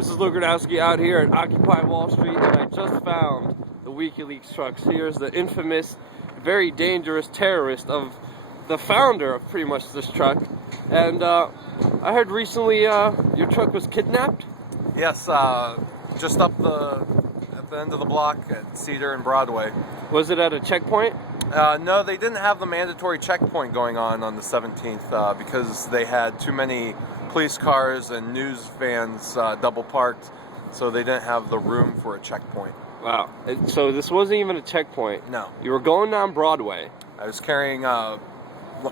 This is Luke Gronowski out here at Occupy Wall Street, and I just found the WikiLeaks trucks. Here's the infamous, very dangerous terrorist of the founder of pretty much this truck. And I heard recently your truck was kidnapped? Yes, just at the end of the block at Cedar and Broadway. Was it at a checkpoint? No, they didn't have the mandatory checkpoint going on the 17th because they had too many police cars and news vans double parked, so they didn't have the room for a checkpoint. Wow. So this wasn't even a checkpoint? No. You were going down Broadway. I was carrying a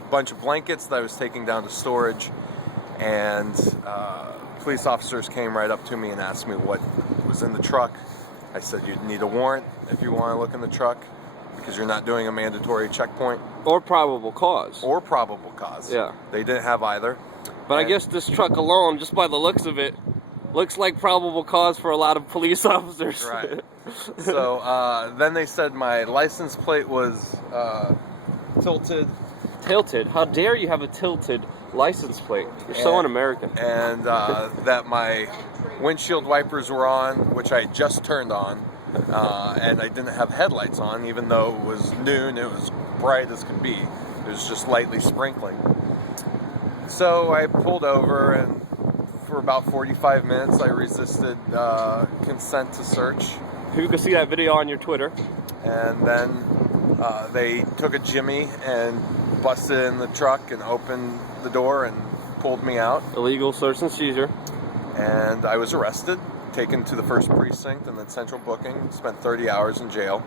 bunch of blankets that I was taking down to storage, and police officers came right up to me and asked me what was in the truck. I said, you'd need a warrant if you want to look in the truck, because you're not doing a mandatory checkpoint. Or probable cause. Or probable cause. Yeah. They didn't have either. But I guess this truck alone, just by the looks of it, looks like probable cause for a lot of police officers. Right. So then they said my license plate was tilted. Tilted? How dare you have a tilted license plate? You're so un-American. And that my windshield wipers were on, which I just turned on. And I didn't have headlights on, even though it was noon. It was bright as could be. It was just lightly sprinkling. So I pulled over, and for about 45 minutes I resisted consent to search. People can see that video on your Twitter. And then they took a jimmy and busted in the truck and opened the door and pulled me out. Illegal search and seizure. And I was arrested, taken to the first precinct and then central booking, spent 30 hours in jail.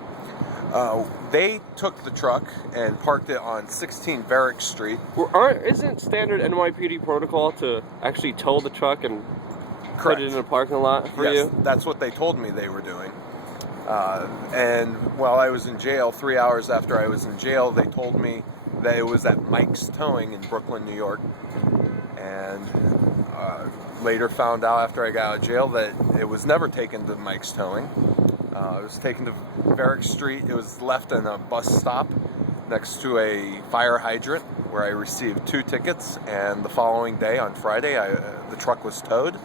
They took the truck and parked it on 16 Varick Street. Isn't standard NYPD protocol to actually tow the truck and Correct. put it in a parking lot for you? Yes, that's what they told me they were doing. And while I was in jail, 3 hours after I was in jail, they told me that it was at Mike's Towing in Brooklyn, New York. And later found out after I got out of jail that it was never taken to Mike's Towing. It was taken to Varick Street. It was left in a bus stop next to a fire hydrant where I received 2 tickets, and the following day, on Friday, the truck was towed.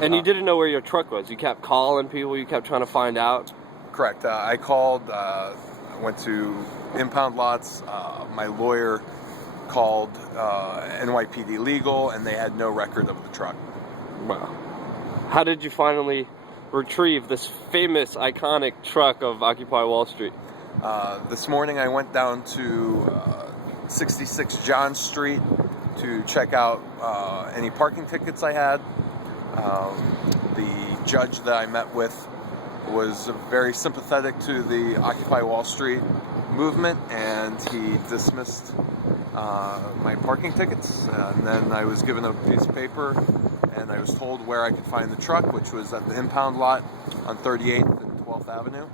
And you didn't know where your truck was? You kept calling people? You kept trying to find out? Correct. I called, I went to impound lots. My lawyer called NYPD Legal, and they had no record of the truck. Wow. How did you finally retrieve this famous, iconic truck of Occupy Wall Street? This morning I went down to 66 John Street to check out any parking tickets I had. The judge that I met with was very sympathetic to the Occupy Wall Street movement, and he dismissed my parking tickets. And then I was given a piece of paper, and I was told where I could find the truck, which was at the impound lot on 38th and 12th Avenue.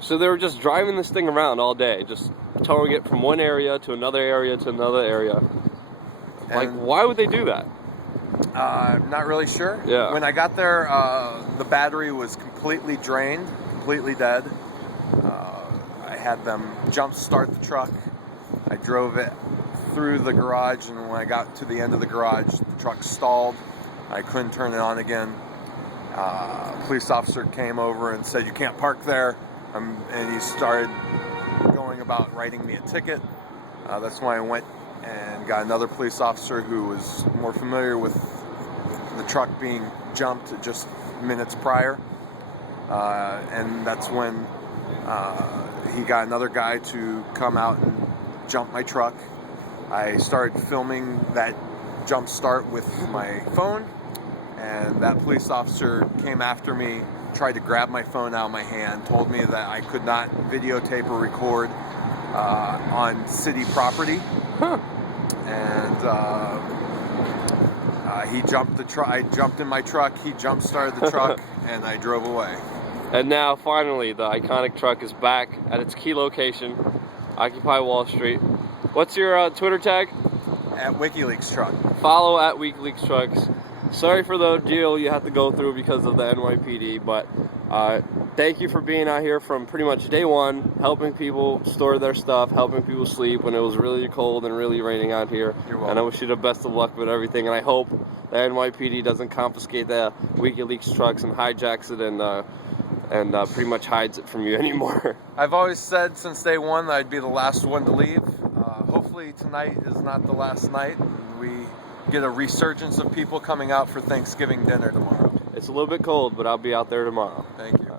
So they were just driving this thing around all day, just towing it from one area to another area to another area. Like, why would they do that? I'm not really sure. Yeah. When I got there, the battery was completely drained, completely dead. I had them jump start the truck. I drove it through the garage, and when I got to the end of the garage, the truck stalled. I couldn't turn it on again. A police officer came over and said, "You can't park there," and he started going about writing me a ticket. That's when I went and got another police officer who was more familiar with the truck being jumped just minutes prior. And that's when he got another guy to come out and jump my truck. I started filming that jump start with my phone, and that police officer came after me, tried to grab my phone out of my hand, told me that I could not videotape or record on city property. Huh. And he jumped the truck. I jumped in my truck. He jump started the truck, and I drove away. And now, finally, the iconic truck is back at its key location, Occupy Wall Street. What's your Twitter tag? At WikiLeaks truck. Follow at WikiLeaks trucks. sorry for the ordeal you had to go through because of the NYPD, but thank you for being out here from pretty much day one, helping people store their stuff, helping people sleep when it was really cold and really raining out here. You're welcome. And I wish you the best of luck with everything, and I hope the NYPD doesn't confiscate the WikiLeaks trucks and hijacks it and pretty much hides it from you anymore. I've always said since day one that I'd be the last one to leave. Hopefully tonight is not the last night. We get a resurgence of people coming out for Thanksgiving dinner tomorrow. It's a little bit cold, but I'll be out there tomorrow. Thank you.